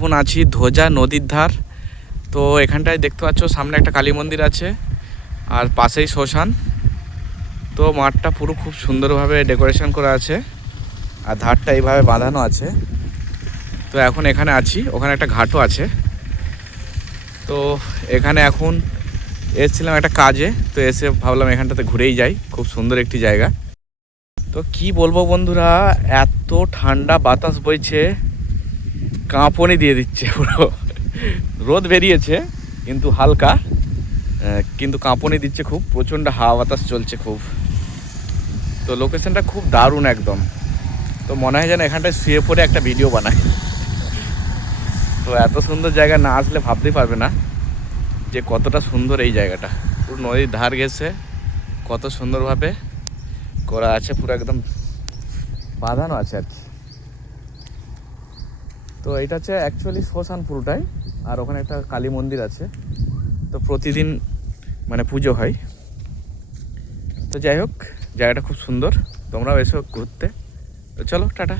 এখন আছি ধোজা নদীর ধার। তো এখানটায় দেখতে পাচ্ছ সামনে একটা কালী মন্দির আছে আর পাশেই শ্মশান। তো মাঠটা পুরো খুব সুন্দরভাবে ডেকোরেশন করা আছে আর ধারটা এইভাবে বাঁধানো আছে। তো এখন এখানে আছি, ওখানে একটা ঘাটও আছে। তো এখানে এখন এসেছিলাম একটা কাজে, তো এসে ভাবলাম এখানটাতে ঘুরেই যাই, খুব সুন্দর একটি জায়গা। তো কি বলবো বন্ধুরা, এত ঠান্ডা বাতাস বইছে, কাঁপুনি দিয়ে দিচ্ছে পুরো। রোদ বেরিয়েছে কিন্তু হালকা, কিন্তু কাঁপুনি দিচ্ছে খুব, প্রচণ্ড হাওয়া বাতাস চলছে খুব। তো লোকেশনটা খুব দারুণ একদম। তো মনে হয় যেন এখানটায় শুয়ে পড়ে একটা ভিডিও বানায়। তো এত সুন্দর জায়গা না আসলে ভাবতেই পারবে না যে কতটা সুন্দর এই জায়গাটা। পুরো নদীর ধার ঘেঁষে কত সুন্দরভাবে করা আছে, পুরো একদম বাঁধানো আছে আর কি। তো এটা হচ্ছে অ্যাকচুয়ালি শ্মশান পুরোটাই, আর ওখানে একটা কালী মন্দির আছে। তো প্রতিদিন মানে পুজো হয়। তো যাই হোক, জায়গাটা খুব সুন্দর, তোমরাও এসো ঘুরতে। তো চলো টাটা।